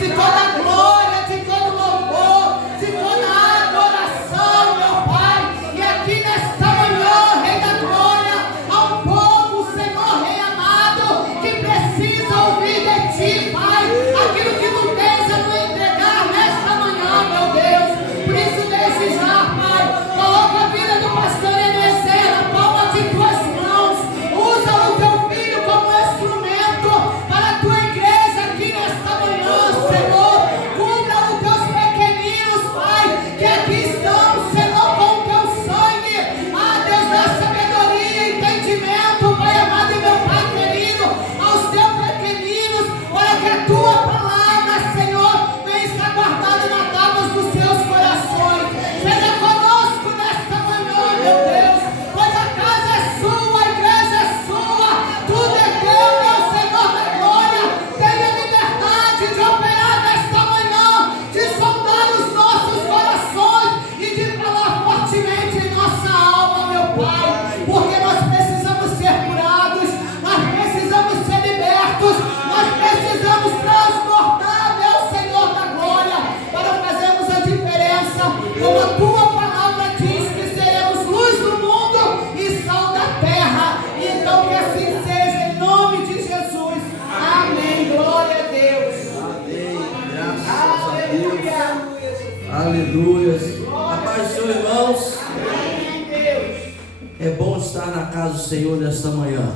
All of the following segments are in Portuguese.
de toda glória, de todo louvor, de toda adoração, meu Pai. E aqui nesta manhã, Rei da Glória, ao povo, Senhor, Rei amado, que precisa ouvir de Ti, Pai, aquilo que Tu tens a nos entregar nesta manhã, meu Deus. Por isso, desde já, Pai, coloca a vida do pastor Enezer na palma de Tuas mãos. Usa o Teu filho como instrumento para a Tua igreja aqui nesta manhã, Senhor. Cubra os Teus pequeninos, Pai, que aqui estão, Senhor, com o Teu sangue. Ah, Deus, dá sabedoria e entendimento, Pai amado e meu Pai querido, aos Teus pequeninos, para que a Tua palavra, Senhor, venha estar guardada na tábua dos seus corações. Seja conosco nesta manhã, meu Deus, pois a casa é Sua, a igreja é Sua, tudo é Teu, meu Senhor da glória. Tenha liberdade de operar nesta manhã, de sondar os nossos corações e de falar fortemente em nossa alma, meu Pai, porque nós precisamos ser curados, nós precisamos ser libertos, nós precisamos transbordar, meu Senhor da glória, para fazermos a diferença, como a Tua palavra diz que seremos luz do mundo e sal da terra. Então que assim seja, em nome de Jesus. Amém. Glória a Deus. Amém. Graças a Deus. Aleluia. A paz do Senhor, irmãos. Amém, Deus. É bom estar na casa do Senhor nesta manhã.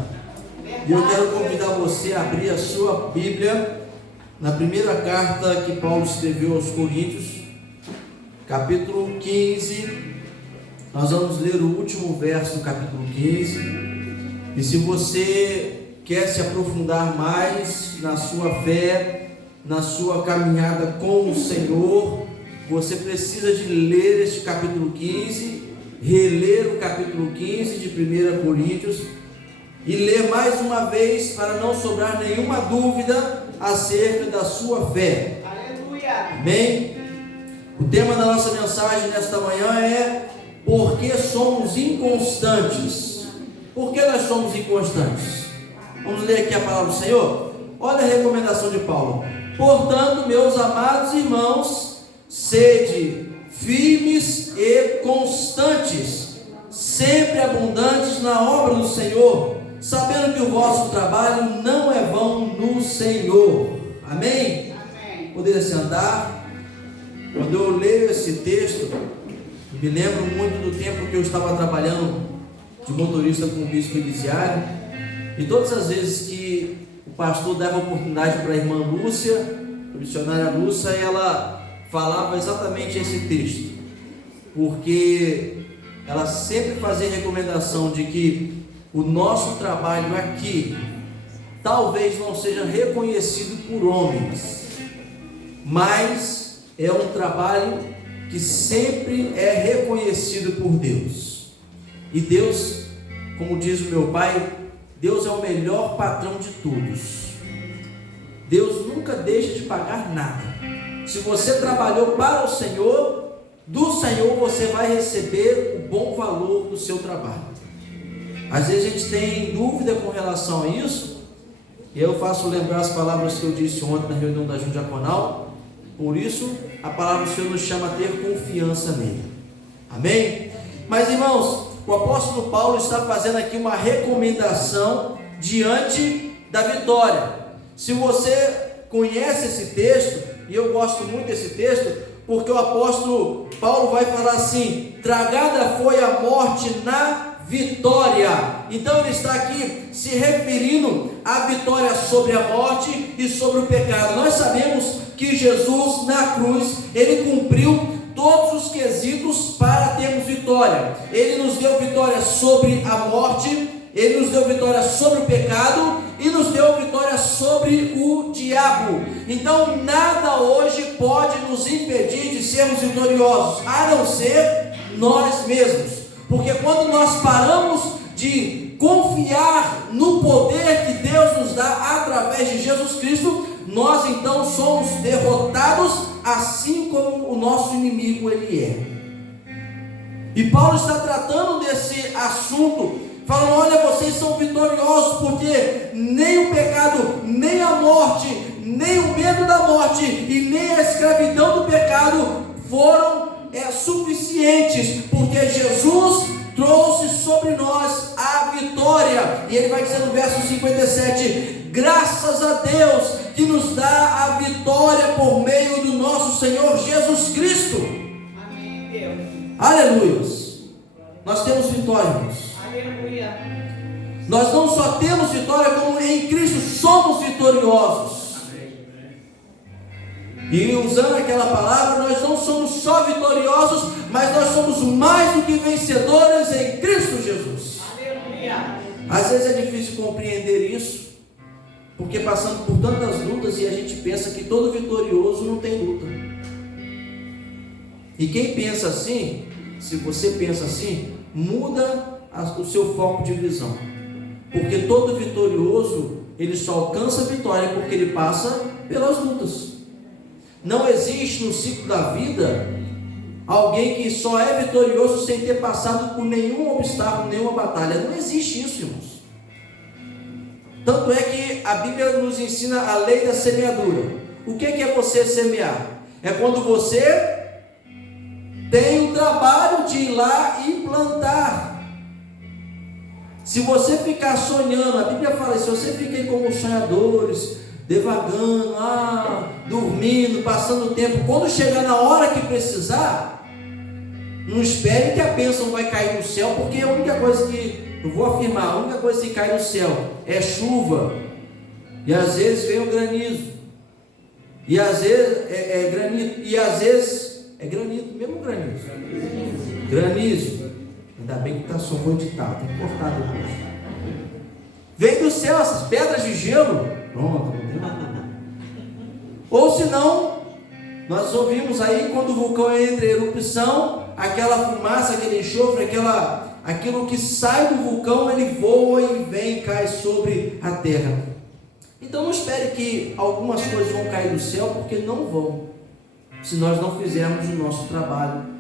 E eu quero convidar você a abrir a sua Bíblia na primeira carta que Paulo escreveu aos Coríntios, capítulo 15. Nós vamos ler o último verso do capítulo 15. E se você quer se aprofundar mais na sua fé, na sua caminhada com o Senhor, você precisa de ler este capítulo 15, reler o capítulo 15 de 1 Coríntios e ler mais uma vez para não sobrar nenhuma dúvida acerca da sua fé. Aleluia. Amém? O tema da nossa mensagem nesta manhã é: por que somos inconstantes? Por que nós somos inconstantes? Vamos ler aqui a palavra do Senhor? Olha a recomendação de Paulo: portanto, meus amados irmãos, sede firmes e constantes, sempre abundantes na obra do Senhor, sabendo que o vosso trabalho não é vão no Senhor. Amém? Amém. Poderia sentar. Quando eu leio esse texto, me lembro muito do tempo que eu estava trabalhando de motorista com o bispo Elisiário, e todas as vezes que o pastor dava oportunidade para a irmã Lúcia, a missionária Lúcia, ela falava exatamente esse texto, porque ela sempre fazia recomendação de que o nosso trabalho aqui talvez não seja reconhecido por homens, mas é um trabalho que sempre é reconhecido por Deus. E Deus, como diz o meu pai, Deus é o melhor patrão de todos. Deus nunca deixa de pagar nada. Se você trabalhou para o Senhor, do Senhor você vai receber o bom valor do seu trabalho. Às vezes a gente tem dúvida com relação a isso, e eu faço lembrar as palavras que eu disse ontem na reunião da Junta Diaconal. Por isso a palavra do Senhor nos chama a ter confiança nele. Amém? Mas irmãos, o apóstolo Paulo está fazendo aqui uma recomendação diante da vitória. Se você conhece esse texto, e eu gosto muito desse texto, porque o apóstolo Paulo vai falar assim: tragada foi a morte na vitória. Então ele está aqui se referindo à vitória sobre a morte e sobre o pecado. Nós sabemos que Jesus na cruz, ele cumpriu todos os quesitos para termos vitória. Ele nos deu vitória sobre a morte, ele nos deu vitória sobre o pecado e nos deu vitória sobre o diabo. Então nada hoje pode nos impedir de sermos vitoriosos, a não ser nós mesmos. Porque quando nós paramos de confiar no poder que Deus nos dá através de Jesus Cristo, nós então somos derrotados, assim como o nosso inimigo ele é. E Paulo está tratando desse assunto, falando: olha, vocês são vitoriosos, porque nem o pecado, nem a morte, nem o medo da morte e nem a escravidão do pecado foram suficientes, porque Jesus trouxe sobre nós a vitória. E ele vai dizer no verso 57, graças a Deus que nos dá a vitória por meio do nosso Senhor Jesus Cristo. Amém, Deus. Aleluia. Nós temos vitória, irmãos. Aleluia. Nós não só temos vitória, como em Cristo somos vitoriosos. E usando aquela palavra, nós não somos só vitoriosos, mas nós somos mais do que vencedores em Cristo Jesus. Aleluia. Às vezes é difícil compreender isso, porque passamos por tantas lutas e a gente pensa que todo vitorioso não tem luta. E quem pensa assim, se você pensa assim, muda o seu foco de visão. Porque todo vitorioso, ele só alcança a vitória porque ele passa pelas lutas. Não existe no ciclo da vida alguém que só é vitorioso sem ter passado por nenhum obstáculo, nenhuma batalha. Não existe isso, irmãos. Tanto é que a Bíblia nos ensina a lei da semeadura. O que é você semear? É quando você tem o trabalho de ir lá e plantar. Se você ficar sonhando, a Bíblia fala, se você fica aí como sonhadores, devagando, dormindo, passando o tempo, quando chegar na hora que precisar, não espere que a bênção vai cair no céu, porque a única coisa que, eu vou afirmar, a única coisa que cai no céu é chuva, e às vezes vem o granizo, e às vezes é granizo, e às vezes é granizo, mesmo granizo, ainda bem que está só vou editar, tem que cortar depois. Vem do céu essas pedras de gelo, pronto, não tem nada. Ou senão, nós ouvimos aí quando o vulcão entra em erupção, aquela fumaça, aquele enxofre, aquilo que sai do vulcão, ele voa e vem e cai sobre a terra. Então não espere que algumas coisas vão cair do céu, porque não vão, se nós não fizermos o nosso trabalho,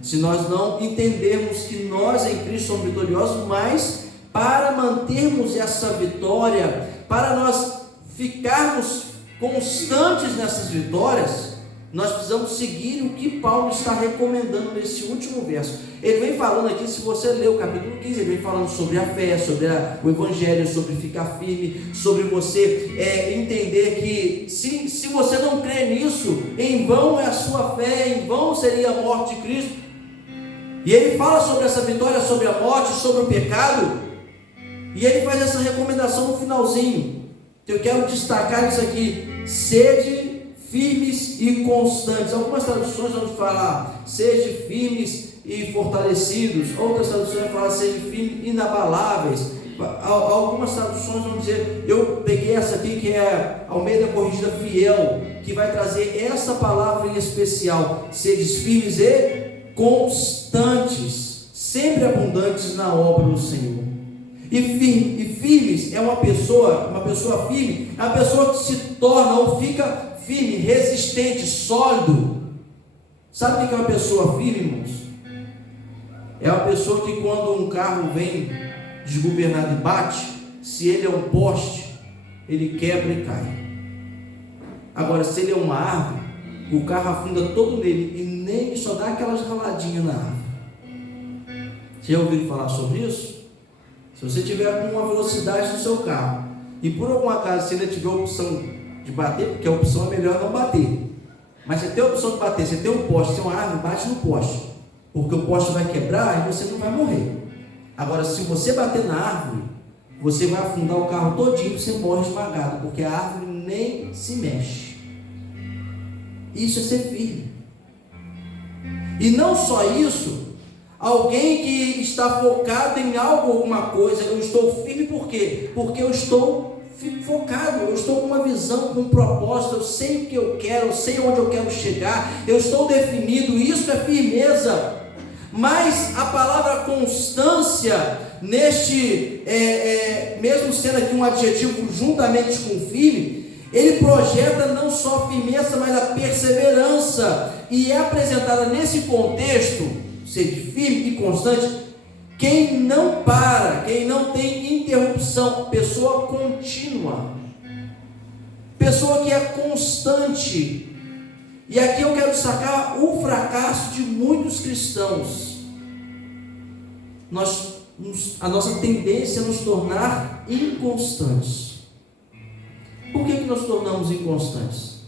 se nós não entendermos que nós em Cristo somos vitoriosos, mas para mantermos essa vitória, para nós ficarmos constantes nessas vitórias, nós precisamos seguir o que Paulo está recomendando nesse último verso. Ele vem falando aqui, se você ler o capítulo 15, ele vem falando sobre a fé, sobre o evangelho, sobre ficar firme, sobre você entender que se você não crê nisso, em vão é a sua fé, em vão seria a morte de Cristo. E ele fala sobre essa vitória, sobre a morte, sobre o pecado, e ele faz essa recomendação no finalzinho. Eu quero destacar isso aqui: sede firmes e constantes. Algumas traduções vão falar sede firmes e fortalecidos, outras traduções vão falar sede firmes e inabaláveis. Algumas traduções vão dizer, eu peguei essa aqui que é Almeida Corrigida Fiel, que vai trazer essa palavra em especial: sedes firmes e constantes, sempre abundantes na obra do Senhor. E firmes é uma pessoa firme, é uma pessoa que se torna ou fica firme, resistente, sólido. Sabe o que é uma pessoa firme, irmãos? É uma pessoa que quando um carro vem desgovernado e bate, se ele é um poste, ele quebra e cai. Agora, se ele é uma árvore, o carro afunda todo nele e nem só dá aquelas raladinhas na árvore. Você já ouviu falar sobre isso? Se você tiver com uma velocidade no seu carro e por algum acaso você ainda tiver a opção de bater, porque a opção é melhor não bater, mas você tem a opção de bater, você tem um poste, tem uma árvore, bate no poste, porque o poste vai quebrar e você não vai morrer. Agora, se você bater na árvore, você vai afundar o carro todinho e você morre esmagado, porque a árvore nem se mexe. Isso é ser firme. E não só isso, alguém que está focado em algo, alguma coisa, eu estou firme por quê? Porque eu estou focado, eu estou com uma visão, com um propósito, eu sei o que eu quero, eu sei onde eu quero chegar, eu estou definido, isso é firmeza. Mas a palavra constância, mesmo sendo aqui um adjetivo juntamente com firme, ele projeta não só firmeza, mas a perseverança, e é apresentada nesse contexto, ser firme e constante, quem não para, quem não tem interrupção, pessoa contínua. pessoa que é constante. E aqui eu quero destacar o fracasso de muitos cristãos. A nossa tendência é nos tornar inconstantes. Por que nos tornamos inconstantes?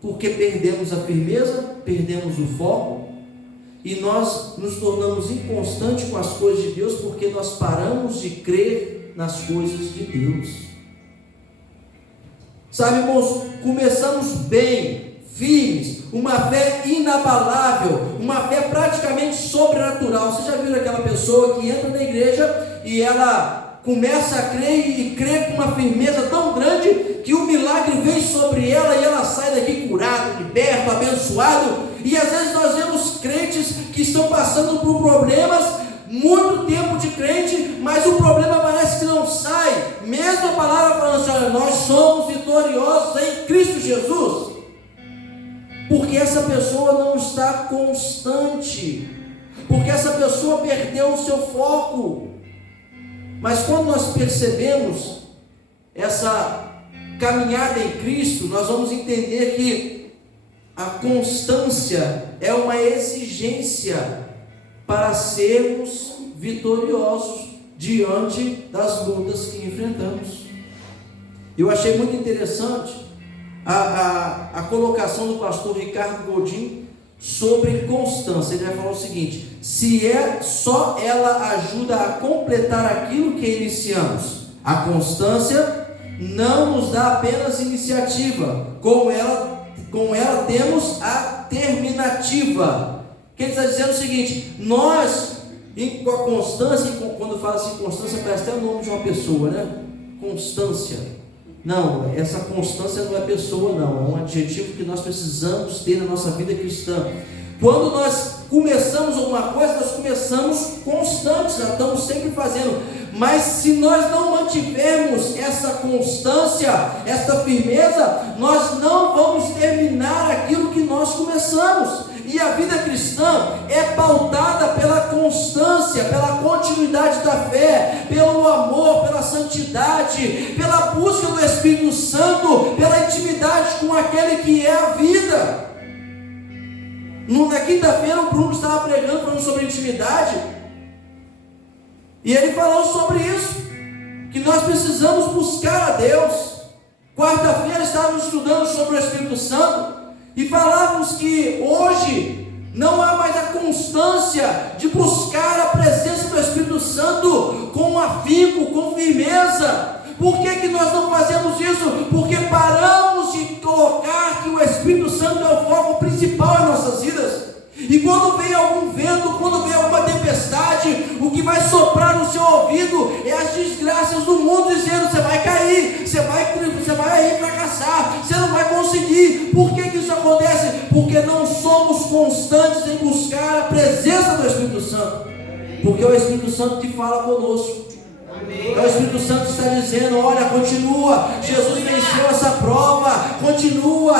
Porque perdemos a firmeza, perdemos o foco, e nós nos tornamos inconstantes com as coisas de Deus, porque nós paramos de crer nas coisas de Deus. Sabe, irmãos, começamos bem, firmes, uma fé inabalável, uma fé praticamente sobrenatural. Você já viu aquela pessoa que entra na igreja e ela começa a crer e crê com uma firmeza tão grande que o milagre vem sobre ela e ela sai daqui curada, liberta, abençoado? E às vezes nós vemos crentes que estão passando por problemas, muito tempo de crente, mas o problema parece que não sai, mesmo a palavra falando assim: olha, nós somos vitoriosos em Cristo Jesus, porque essa pessoa não está constante, porque essa pessoa perdeu o seu foco. Mas quando nós percebemos essa caminhada em Cristo, nós vamos entender que a constância é uma exigência para sermos vitoriosos diante das lutas que enfrentamos. Eu achei muito interessante a colocação do pastor Ricardo Godin sobre constância. Ele vai falar o seguinte: se é só ela ajuda a completar aquilo que iniciamos, a constância não nos dá apenas iniciativa, com ela temos a terminativa. Que ele está dizendo o seguinte: nós, com a constância, quando fala assim constância, parece até o nome de uma pessoa, né? Constância. Não, essa constância não é pessoa, não, é um adjetivo que nós precisamos ter na nossa vida cristã. Quando nós começamos alguma coisa, nós começamos constantes, nós estamos sempre fazendo. Mas se nós não mantivermos essa constância, essa firmeza, nós não vamos terminar aquilo que nós começamos. E a vida cristã é pautada pela constância, pela continuidade da fé, pelo amor, pela santidade, pela busca do Espírito Santo, pela intimidade com aquele que é a vida. Na quinta-feira o Bruno estava pregando, falando sobre intimidade, e ele falou sobre isso, que nós precisamos buscar a Deus. Quarta-feira estávamos estudando sobre o Espírito Santo, e falávamos que hoje não há mais a constância de buscar a presença do Espírito Santo com afinco, com firmeza. Por que nós não fazemos isso? Porque paramos de colocar que o Espírito Santo é o foco principal em nossas vidas. E quando vem algum vento, quando vem alguma tempestade, o que vai soprar no seu ouvido é as desgraças do mundo, dizendo: você vai cair, você vai fracassar, você não vai conseguir. Por que isso acontece? Porque não somos constantes em buscar a presença do Espírito Santo. Porque é o Espírito Santo que fala conosco. É o Espírito Santo que está dizendo: olha, continua, Jesus venceu essa prova, continua.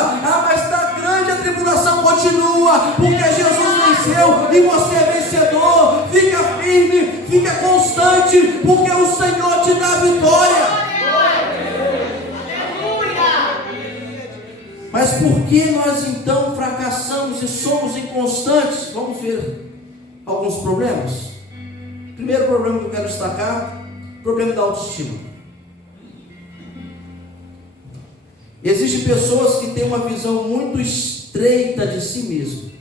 Mas está grande a tribulação, continua, porque Jesus venceu e você é vencedor. Fica firme, fica constante, porque o Senhor te dá a vitória. Mas por que nós então fracassamos e somos inconstantes? Vamos ver alguns problemas. Primeiro problema que eu quero destacar: problema da autoestima. Existem pessoas que têm uma visão muito estreita de si mesmo.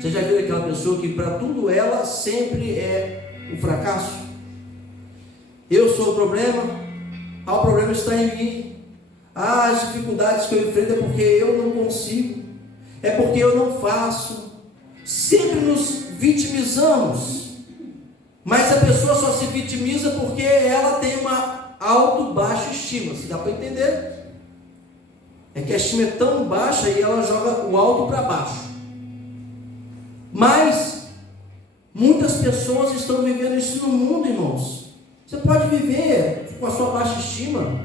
Você já viu aquela pessoa que para tudo ela sempre é o fracasso? Eu sou o problema, o problema está em mim. As dificuldades que eu enfrento é porque eu não consigo, é porque eu não faço. Sempre nos vitimizamos. Mas a pessoa só se vitimiza porque ela tem uma baixa estima. Se dá para entender? É que a estima é tão baixa e ela joga o alto para baixo. Mas muitas pessoas estão vivendo isso no mundo, irmãos. Você pode viver com a sua baixa estima.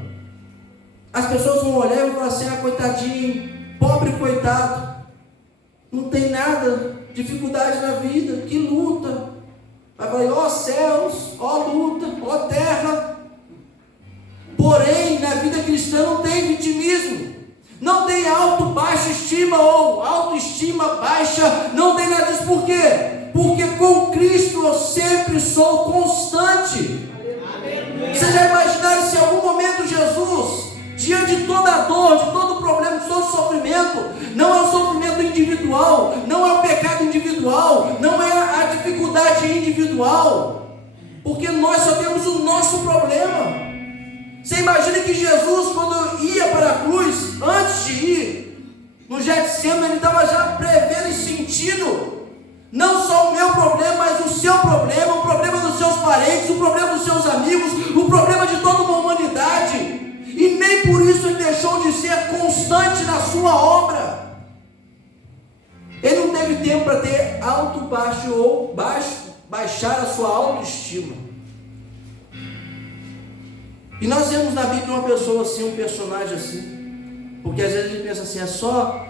As pessoas vão olhar e vão falar assim: coitadinho, pobre coitado, não tem nada, dificuldade na vida, que luta. Vai falar: ó céus, ó luta, ó terra. Porém, na vida cristã cristã não tem vitimismo, não tem baixa estima ou autoestima baixa, não tem nada disso. Por quê? Porque com Cristo eu sempre sou constante. Vocês já imaginaram se em algum momento Jesus, diante de toda a dor, de todo o problema, de todo o sofrimento, não é o sofrimento individual, não é o pecado individual, não é a dificuldade individual, porque nós só temos o nosso problema. Você imagina que Jesus, quando ia para a cruz, antes de ir no Getsemane, ele estava já prevendo e sentindo não só o meu problema, mas o seu problema, o problema dos seus parentes, o problema dos seus amigos, o problema de toda uma humanidade. E nem por isso ele deixou de ser constante na sua obra. Ele não teve tempo para ter alto, baixo ou baixar a sua autoestima. E nós vemos na Bíblia uma pessoa assim, um personagem assim, porque às vezes a gente pensa assim,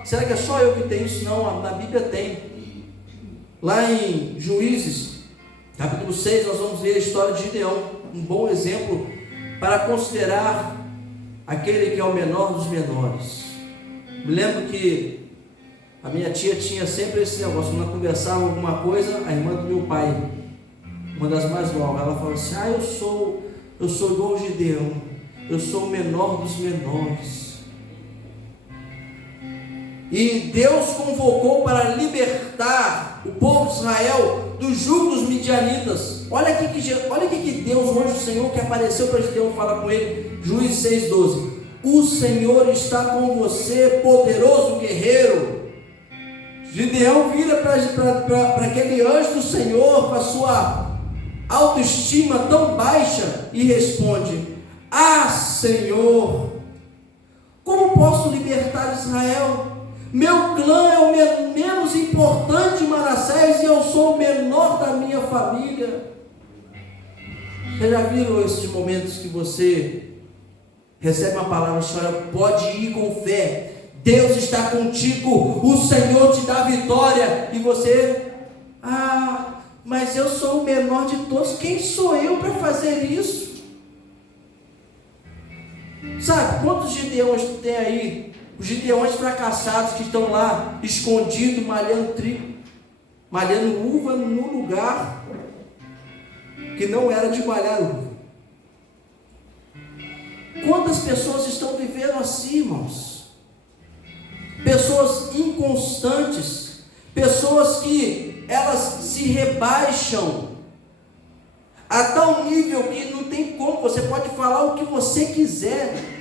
será que é só eu que tenho isso? Não, na Bíblia tem. Lá em Juízes, capítulo 6, nós vamos ver a história de Gideão, um bom exemplo para considerar aquele que é o menor dos menores. Me lembro que a minha tia tinha sempre esse negócio, quando ela conversava alguma coisa, a irmã do meu pai, uma das mais novas, ela falava assim, eu sou igual o Gideão, eu sou o menor dos menores. E Deus convocou para libertar o povo de Israel do jugo dos midianitas. Olha aqui que Deus, o anjo do Senhor que apareceu para Gideão, fala com ele, Juízes 6,12. O Senhor está com você, poderoso guerreiro. Gideão vira para aquele anjo do Senhor com a sua autoestima tão baixa e responde, Senhor, como posso libertar Israel? Meu clã é o menos importante de Manassés e eu sou o menor da minha família. Vocês já viram esses momentos que você recebe uma palavra, senhora, pode ir com fé, Deus está contigo, o Senhor te dá vitória, e você, mas eu sou o menor de todos, quem sou eu para fazer isso? Sabe, quantos Gideões tem aí? Os Gideões fracassados que estão lá, escondidos, malhando trigo, malhando uva no lugar que não era de malhar uva. Quantas pessoas estão vivendo assim, irmãos? Pessoas inconstantes, pessoas que elas se rebaixam a tal nível que não tem como, você pode falar o que você quiser.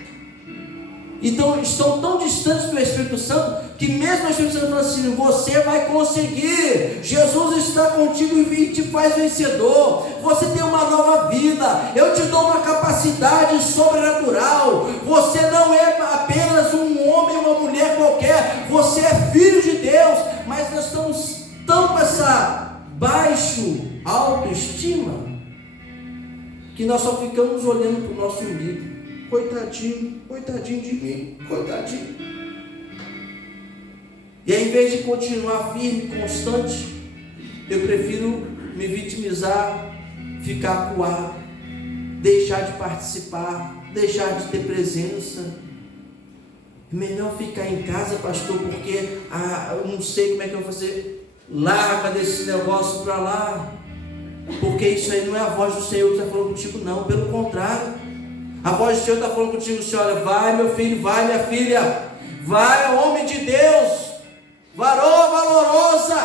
Então estão tão distantes do Espírito Santo, que mesmo o Espírito Santo fala assim, você vai conseguir, Jesus está contigo e te faz vencedor, você tem uma nova vida, eu te dou uma capacidade sobrenatural, você não é apenas um homem ou uma mulher qualquer, você é filho de Deus. Mas nós estamos tão com essa baixo autoestima, que nós só ficamos olhando para o nosso umbigo. Coitadinho de mim, coitadinho. E ao invés de continuar firme, constante, eu prefiro me vitimizar, ficar acuado, deixar de participar, deixar de ter presença. É melhor ficar em casa, pastor, porque eu não sei como é que eu vou fazer. Larga desse negócio para lá, porque isso aí não é a voz do Senhor que está falando contigo, não, pelo contrário. A voz do Senhor está falando contigo, Senhora, vai meu filho, vai minha filha, vai homem de Deus, varô valorosa,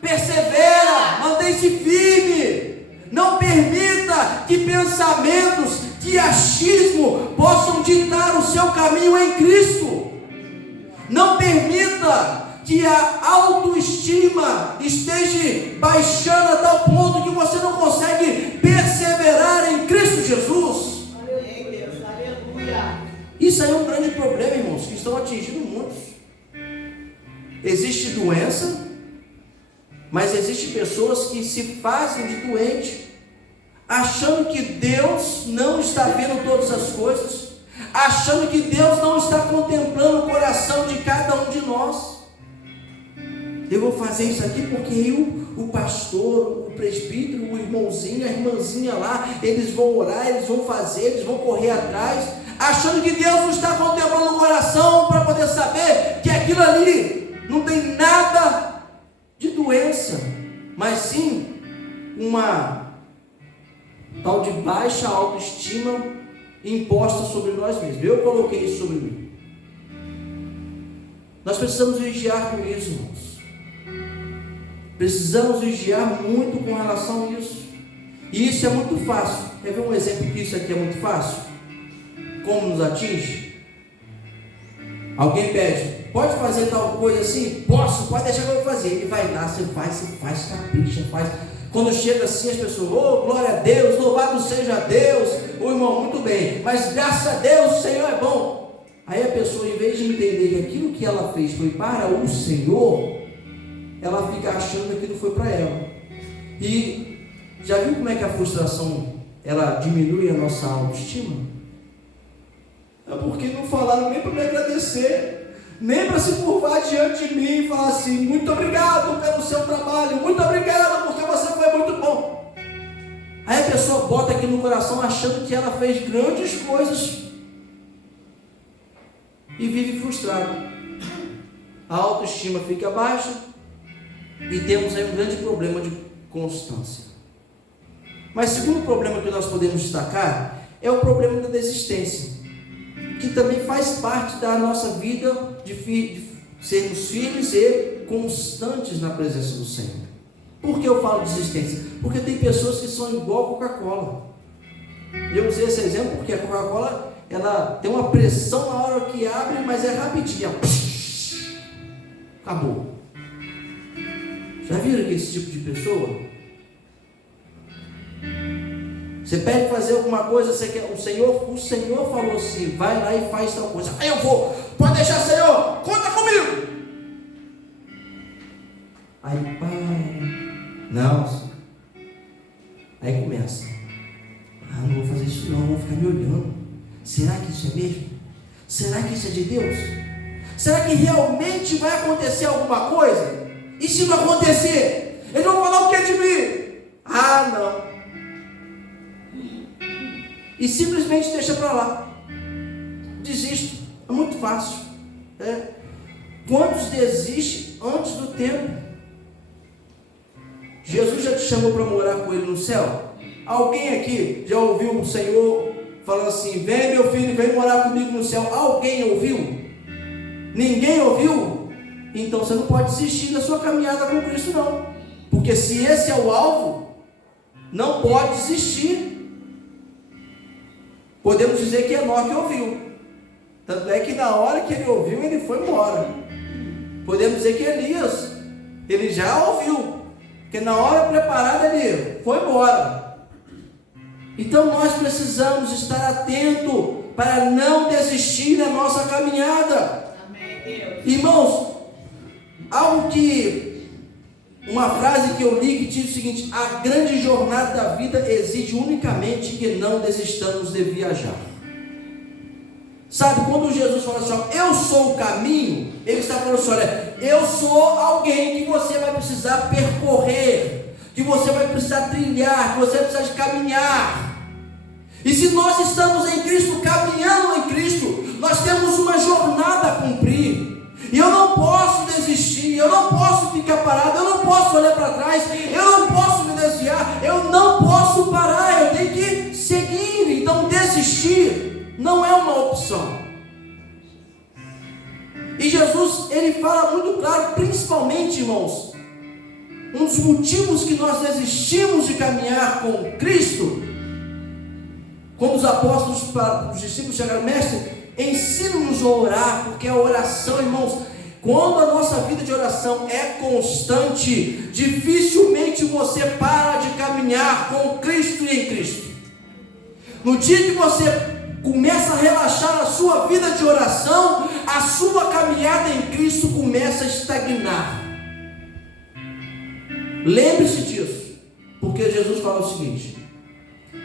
persevera, mantém-se firme, não permita que pensamentos de achismo possam ditar o seu caminho em Cristo, não permita que a autoestima esteja baixando a tal ponto que você não consegue perseverar em Cristo Jesus. Isso aí é um grande problema, irmãos, que estão atingindo muitos. Existe doença, mas existem pessoas que se fazem de doente, achando que Deus não está vendo todas as coisas, achando que Deus não está contemplando o coração de cada um de nós. Eu vou fazer isso aqui porque o pastor, o presbítero, o irmãozinho, a irmãzinha lá, eles vão orar, eles vão fazer, eles vão correr atrás. achando que Deus não está contemplando o coração para poder saber que aquilo ali não tem nada de doença, mas sim uma tal de baixa autoestima imposta sobre nós mesmos. Eu coloquei isso sobre mim. Nós precisamos vigiar com isso, irmãos. Precisamos vigiar muito com relação a isso. E isso é muito fácil. Quer ver um exemplo que isso aqui é muito fácil? Como nos atinge? Alguém pede, pode fazer tal coisa assim? Posso, pode deixar que eu vou fazer. Ele vai lá, você faz, capricha, faz. Quando chega assim, as pessoas, oh, glória a Deus, louvado seja Deus. Ô irmão, muito bem, mas graças a Deus o Senhor é bom. Aí a pessoa, em vez de entender que aquilo que ela fez foi para o Senhor, ela fica achando que aquilo foi para ela. E já viu como é que a frustração, ela diminui a nossa autoestima? É porque não falaram nem para me agradecer, nem para se curvar diante de mim e falar assim, muito obrigado pelo seu trabalho, muito obrigado porque você foi muito bom. Aí a pessoa bota aquilo no coração achando que ela fez grandes coisas e vive frustrada. A autoestima fica baixa e temos aí um grande problema de constância. Mas o segundo problema que nós podemos destacar é o problema da desistência, que também faz parte da nossa vida de sermos firmes e constantes na presença do Senhor. Por que eu falo desistência? Porque tem pessoas que são igual a Coca-Cola. Eu usei esse exemplo porque a Coca-Cola, ela tem uma pressão na hora que abre, mas é rapidinha. Acabou. Já viram esse tipo de pessoa? Você pede fazer alguma coisa, você quer, o Senhor falou assim, vai lá e faz tal coisa. Aí eu vou, pode deixar, Senhor, conta comigo. Aí não, Senhor. Aí começa, não vou fazer isso não, vou ficar me olhando. Será que isso é mesmo? Será que isso é de Deus? Será que realmente vai acontecer alguma coisa? E se não acontecer, eles vão falar o que é de mim? Não. E simplesmente deixa para lá. Desisto. É muito fácil. Quantos desistem antes do tempo? Jesus já te chamou para morar com Ele no céu? Alguém aqui já ouviu o Senhor falando assim, vem meu filho, vem morar comigo no céu? Alguém ouviu? Ninguém ouviu? Então você não pode desistir da sua caminhada com Cristo não. Porque se esse é o alvo, não pode desistir. Podemos dizer que Enoque ouviu. Tanto é que na hora que ele ouviu, ele foi embora. Podemos dizer que Elias, ele já ouviu. Porque na hora preparada ele foi embora. Então nós precisamos estar atentos para não desistir da nossa caminhada. Amém, Deus. Irmãos, uma frase que eu li que diz o seguinte: a grande jornada da vida exige unicamente que não desistamos de viajar. Sabe, quando Jesus fala assim, eu sou o caminho, ele está falando assim, olha, eu sou alguém que você vai precisar percorrer, que você vai precisar trilhar, que você vai precisar de caminhar. E se nós estamos em Cristo, caminhando em Cristo, nós temos uma jornada a cumprir. E eu não posso desistir, eu não posso ficar parado, eu não posso olhar para trás, eu não posso me desviar, eu não posso parar, eu tenho que seguir. Então desistir não é uma opção. E Jesus, ele fala muito claro, principalmente, irmãos, um dos motivos que nós desistimos de caminhar com Cristo, quando os apóstolos, os discípulos chegaram, mestre, ensina-nos a orar, porque a oração, irmãos, quando a nossa vida de oração é constante, dificilmente você para de caminhar com Cristo e em Cristo. No dia que você começa a relaxar a sua vida de oração, a sua caminhada em Cristo começa a estagnar. Lembre-se disso, porque Jesus fala o seguinte,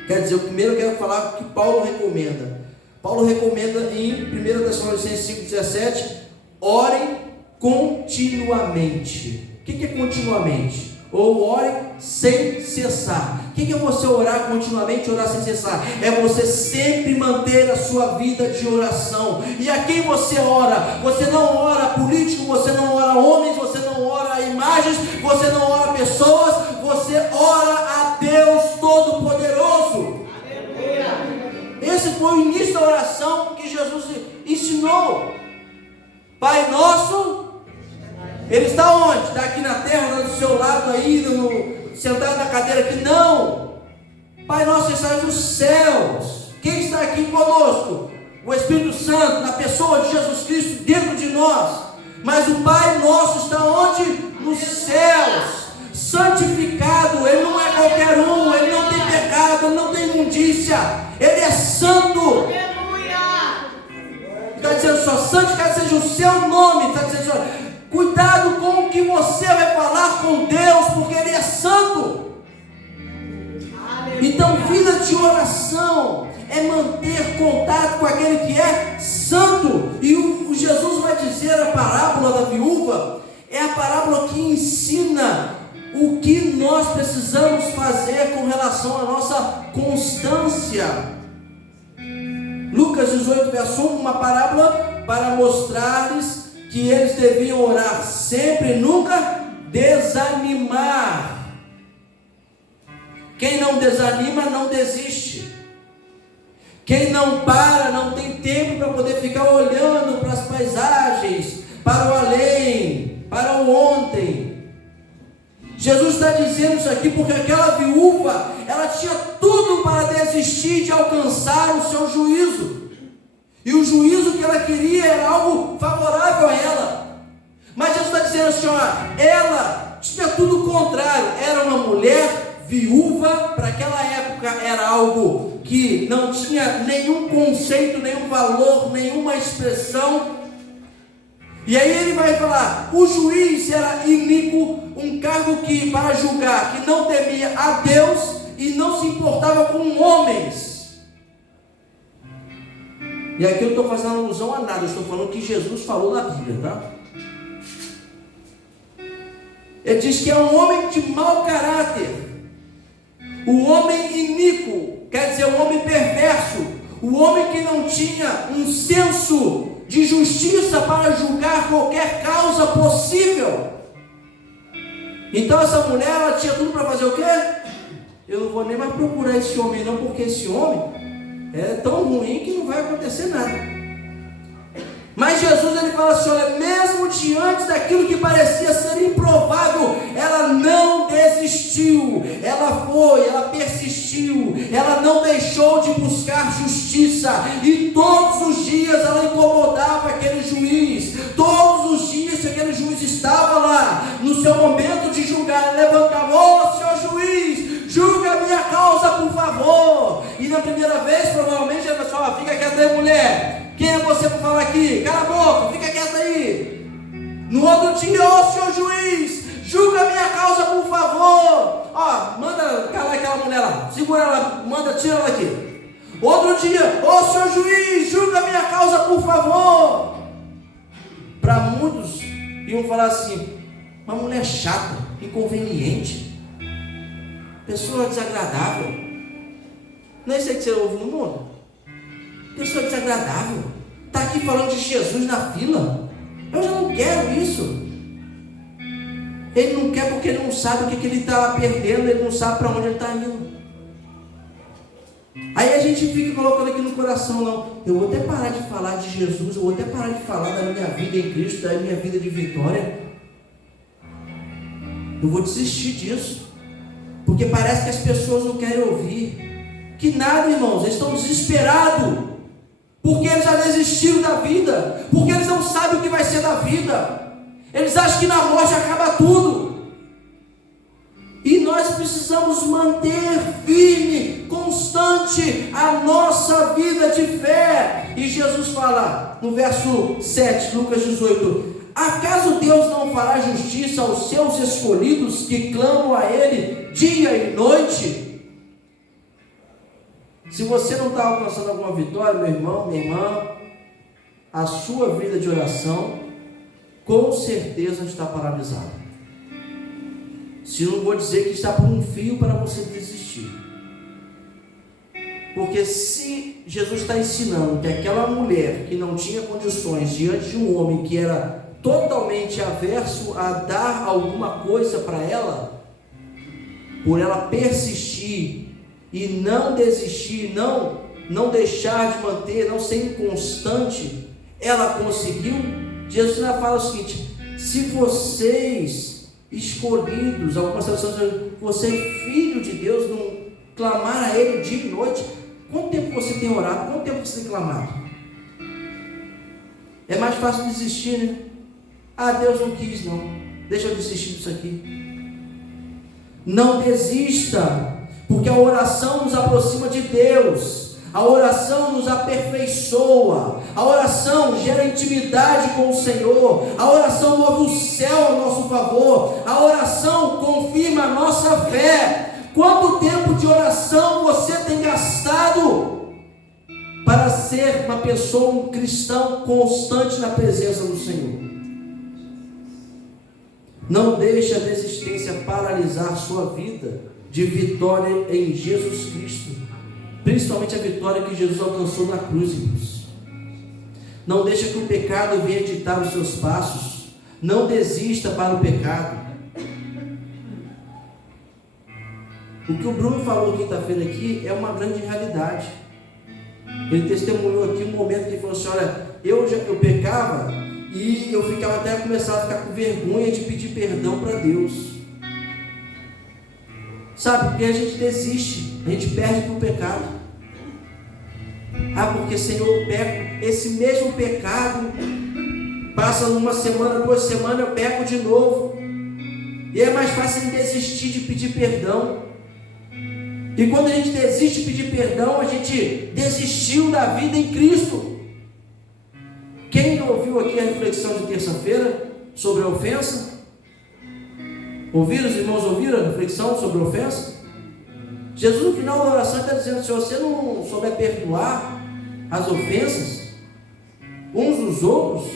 quer dizer, o primeiro eu quero falar que Paulo recomenda. Paulo recomenda em 1 Tessalonicenses 5,17, orem continuamente. O que é continuamente? ou ore sem cessar. O que é você orar continuamente, orar sem cessar? É você sempre manter a sua vida de oração. E a quem você ora? Você não ora a político, você não ora a homens, você não ora a imagens, você não ora a pessoas, você ora a Deus Todo-Poderoso. Esse foi o início da oração que Jesus ensinou. Pai nosso, Ele está onde? Está aqui na terra, está do seu lado aí, sentado na cadeira aqui? Não. Pai nosso está nos céus. Quem está aqui conosco? O Espírito Santo, na pessoa de Jesus Cristo, dentro de nós. Mas o Pai nosso está onde? Nos céus. Santificado. Ele não é qualquer um. Ele não tem pecado, Ele não tem imundícia. Ele é santo. Está dizendo só, santificado seja o seu nome. Está dizendo só, cuidado com o que você vai falar com Deus, porque Ele é santo. Então, vida de oração é manter contato com aquele que é santo. E o Jesus vai dizer a parábola da viúva, é a parábola que ensina o que nós precisamos fazer com relação à nossa constância. Lucas 18, verso 1, uma parábola para mostrar-lhes que eles deviam orar sempre e nunca desanimar. Quem não desanima não desiste. Quem não para não tem tempo para poder ficar olhando para as paisagens, para o além, para o ontem. Jesus está dizendo isso aqui porque aquela viúva, ela tinha tudo para desistir de alcançar o seu juízo. E o juízo que ela queria era algo favorável a ela. Mas Jesus está dizendo assim, ó, ela tinha tudo o contrário. Era uma mulher viúva, para aquela época era algo que não tinha nenhum conceito, nenhum valor, nenhuma expressão. E aí ele vai falar, o juiz era iníquo, um cargo que para julgar, que não temia a Deus e não se importava com homens. E aqui eu estou fazendo alusão a nada, eu estou falando o que Jesus falou na Bíblia, tá? Ele diz que é um homem de mau caráter. O homem iníquo, quer dizer, o homem perverso, o homem que não tinha um senso de justiça para julgar qualquer causa possível. Então essa mulher, ela tinha tudo para fazer o quê? Eu não vou nem mais procurar esse homem não, porque esse homem é tão ruim que não vai acontecer nada. Mas Jesus, ele fala assim, olha, mesmo diante daquilo que parecia ser improvável, ela não desistiu, ela foi, ela persistiu, ela não deixou de buscar justiça, e todos os dias ela incomodava aquele juiz, todos os dias aquele juiz estava lá, no seu momento de julgar, levantava, ô senhor juiz, julga a minha causa por favor. E na primeira vez, provavelmente, ele falou assim, ó, fica quieta aí mulher, quem é você para falar aqui? Cala a boca, fica quieta aí. No outro dia, ô senhor juiz, julga a minha causa por favor. Ó, manda calar aquela mulher lá, segura ela, manda, tira ela aqui. Outro dia, ô senhor juiz, julga a minha causa por favor. Para muitos, iam falar assim, uma mulher chata, inconveniente, pessoa desagradável. Não é isso aí que você ouve no mundo? Pessoa desagradável, está aqui falando de Jesus na fila. Eu já não quero isso. Ele não quer porque ele não sabe o que ele está perdendo, ele não sabe para onde ele está indo. Aí a gente fica colocando aqui no coração, não, eu vou até parar de falar de Jesus, eu vou até parar de falar da minha vida em Cristo, da minha vida de vitória. Eu vou desistir disso, porque parece que as pessoas não querem ouvir. Que nada, irmãos, eles estão desesperados. Porque eles já desistiram da vida, porque eles não sabem o que vai ser da vida, eles acham que na morte acaba tudo, e nós precisamos manter firme, constante a nossa vida de fé. E Jesus fala no verso 7, Lucas 18, acaso Deus não fará justiça aos seus escolhidos que clamam a Ele dia e noite? Se você não está alcançando alguma vitória, meu irmão, minha irmã, a sua vida de oração com certeza está paralisada. Se não vou dizer que está por um fio para você desistir. Porque se Jesus está ensinando que aquela mulher que não tinha condições diante de um homem que era totalmente averso a dar alguma coisa para ela, por ela persistir e não desistir, não deixar de manter, não ser inconstante, ela conseguiu. Jesus ainda fala o seguinte: se vocês escolhidos, algumas traduções, você é filho de Deus, não clamar a Ele dia e noite. Quanto tempo você tem orado? Quanto tempo você tem clamado? É mais fácil desistir, né? Ah, Deus não quis, não. Deixa eu desistir disso aqui. Não desista, porque a oração nos aproxima de Deus. A oração nos aperfeiçoa. A oração gera intimidade com o Senhor. A oração move o céu a nosso favor. A oração confirma a nossa fé. Quanto tempo de oração você tem gastado para ser uma pessoa, um cristão constante na presença do Senhor? Não deixe a desistência paralisar sua vida de vitória em Jesus Cristo, principalmente a vitória que Jesus alcançou na cruz, irmãos. Não deixe que o pecado venha ditar os seus passos. Não desista para o pecado. O que o Bruno falou quinta-feira aqui é uma grande realidade. Ele testemunhou aqui um momento que ele falou assim: olha, eu pecava e eu começava a ficar com vergonha de pedir perdão para Deus. Sabe, porque a gente desiste, a gente perde para o pecado. Ah, porque Senhor, eu peco, esse mesmo pecado, passa uma semana, 2 semanas, eu peco de novo. E é mais fácil desistir de pedir perdão. E quando a gente desiste de pedir perdão, a gente desistiu da vida em Cristo. Quem ouviu aqui a reflexão de terça-feira sobre a ofensa? Ouviram, os irmãos ouviram a reflexão sobre a ofensa? Jesus no final da oração está dizendo: se você não souber perdoar as ofensas uns dos outros,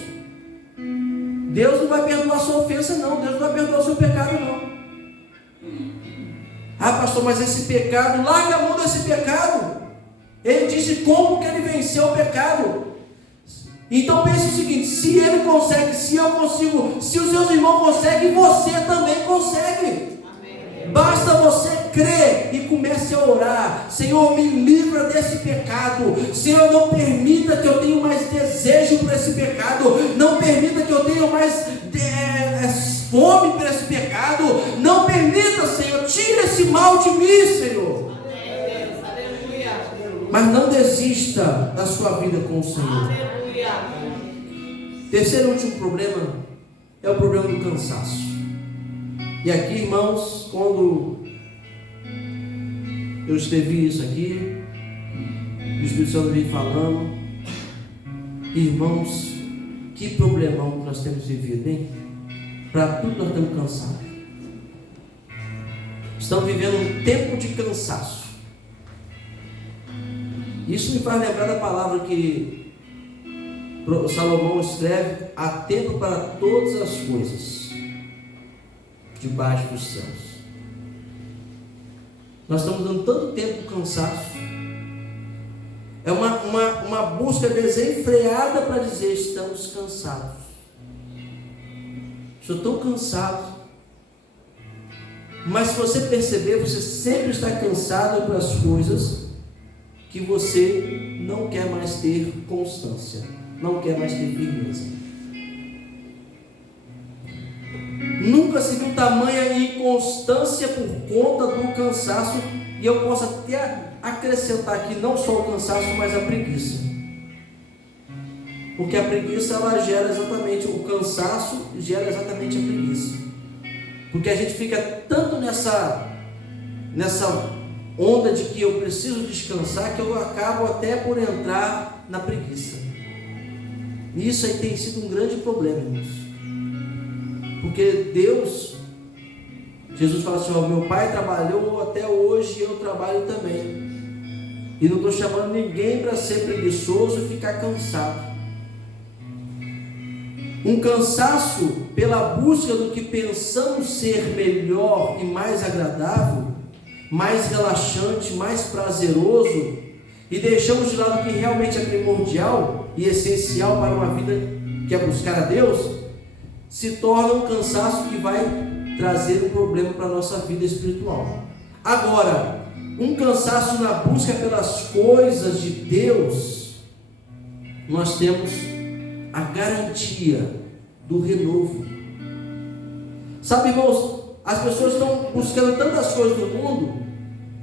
Deus não vai perdoar a sua ofensa não, Deus não vai perdoar o seu pecado não. Ah, pastor, mas esse pecado, larga a mão desse pecado. Ele disse como que ele venceu o pecado. Então pense o seguinte: se ele consegue, se eu consigo, se os seus irmãos conseguem, você também consegue. Amém. Basta você crer e comece a orar: Senhor, me livra desse pecado. Senhor, não permita que eu tenha mais desejo por esse pecado. Não permita que eu tenha mais fome por esse pecado. Não permita, Senhor, tira esse mal de mim, Senhor. Mas não desista da sua vida com o Senhor. Terceiro e último problema é o problema do cansaço. E aqui, irmãos, quando eu escrevi isso aqui, o Espírito Santo veio falando, irmãos, que problemão que nós temos vivido, hein? Para tudo nós estamos cansados. Estamos vivendo um tempo de cansaço. Isso me faz lembrar da palavra que Salomão escreve: há tempo para todas as coisas debaixo dos céus. Nós estamos dando tanto tempo de cansaço. É uma busca desenfreada para dizer: estamos cansados. Estou tão cansado. Mas se você perceber, você sempre está cansado para as coisas que você não quer mais ter constância, não quer mais ter firmeza. Nunca se viu tamanha inconstância por conta do cansaço. E eu posso até acrescentar aqui não só o cansaço, mas a preguiça. Porque a preguiça, ela gera exatamente, o cansaço gera exatamente a preguiça. Porque a gente fica tanto nessa onda de que eu preciso descansar, que eu acabo até por entrar na preguiça. E isso aí tem sido um grande problema, irmãos. Porque Jesus fala assim: ó, meu pai trabalhou até hoje e eu trabalho também. E não estou chamando ninguém para ser preguiçoso e ficar cansado. Um cansaço pela busca do que pensamos ser melhor e mais agradável, mais relaxante, mais prazeroso, e deixamos de lado o que realmente é primordial e essencial para uma vida que é buscar a Deus, se torna um cansaço que vai trazer um problema para a nossa vida espiritual. Agora, um cansaço na busca pelas coisas de Deus, nós temos a garantia do renovo. Sabe, irmãos, as pessoas estão buscando tantas coisas do mundo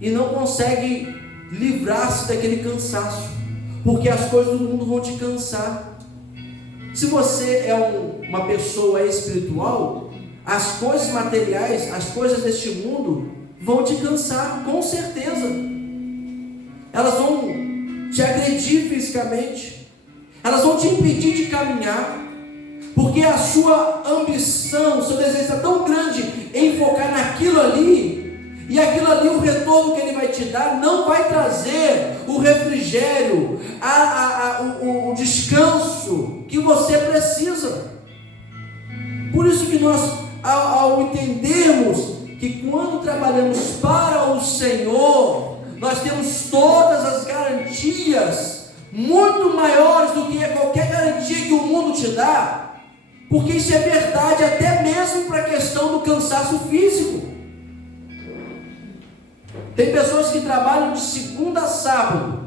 e não conseguem livrar-se daquele cansaço, porque as coisas do mundo vão te cansar. Se você é uma pessoa espiritual, as coisas materiais, as coisas deste mundo vão te cansar, com certeza. Elas vão te agredir fisicamente, elas vão te impedir de caminhar, porque a sua ambição, o seu desejo está tão grande em focar naquilo ali, e aquilo ali, o retorno que ele vai te dar, não vai trazer o refrigério, o descanso que você precisa. Por isso que nós, ao entendermos que quando trabalhamos para o Senhor, nós temos todas as garantias, muito maiores do que qualquer garantia que o mundo te dá, porque isso é verdade até mesmo para a questão do cansaço físico. Tem pessoas que trabalham de segunda a sábado,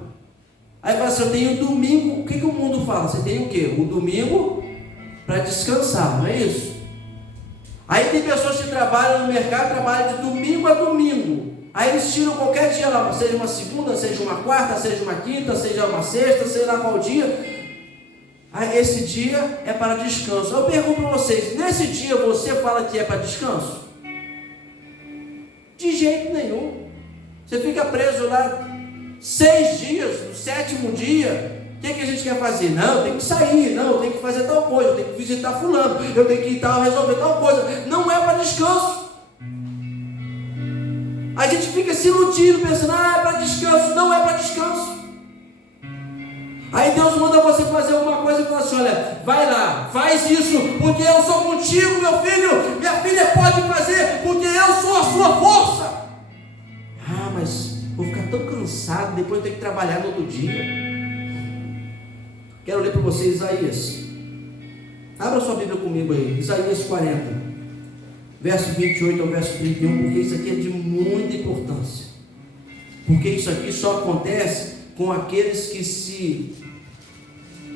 aí fala assim, eu tenho domingo. O que o mundo fala? Você tem o quê? O domingo para descansar, não é isso? Aí tem pessoas que trabalham no mercado, trabalham de domingo a domingo, aí eles tiram qualquer dia lá, seja uma segunda, seja uma quarta, seja uma quinta, seja uma sexta, sei lá qual dia. Aí esse dia é para descanso. Eu pergunto para vocês, nesse dia você fala que é para descanso? De jeito nenhum. Você fica preso lá 6 dias, no 7º dia, o que a gente quer fazer? Não, eu tenho que sair, não, eu tenho que fazer tal coisa, eu tenho que visitar fulano, eu tenho que ir tal, resolver tal coisa. Não é para descanso. A gente fica se iludindo, pensando, é para descanso. Não é para descanso. Aí Deus manda você fazer alguma coisa e fala assim, olha, vai lá, faz isso, porque eu sou contigo, meu filho, minha filha, pode fazer, porque eu sou a sua força. Ah, mas vou ficar tão cansado, depois eu tenho que trabalhar no outro dia. Quero ler para você Isaías. Abra sua Bíblia comigo aí, Isaías 40, verso 28 ao verso 31, porque isso aqui é de muita importância. Porque isso aqui só acontece com aqueles que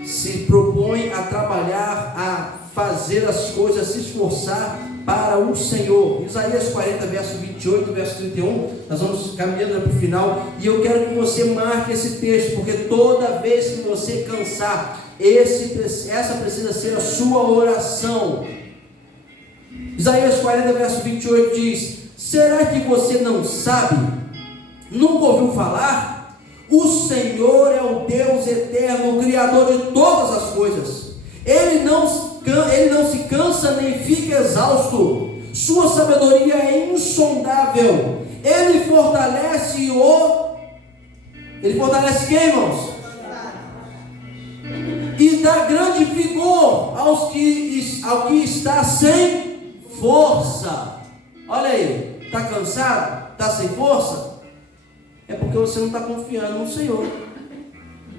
se propõem a trabalhar, a fazer as coisas, a se esforçar para o Senhor. Isaías 40, verso 28, verso 31, nós vamos caminhando para o final, e eu quero que você marque esse texto, porque toda vez que você cansar, essa precisa ser a sua oração. Isaías 40, verso 28 diz, será que você não sabe? Nunca ouviu falar? O Senhor é o Deus eterno, o Criador de todas as coisas. Ele não se cansa nem fica exausto. Sua sabedoria é insondável. Ele fortalece quem, irmãos? E dá grande vigor ao que está sem força. Olha aí, está cansado? Está sem força? É porque você não está confiando no Senhor.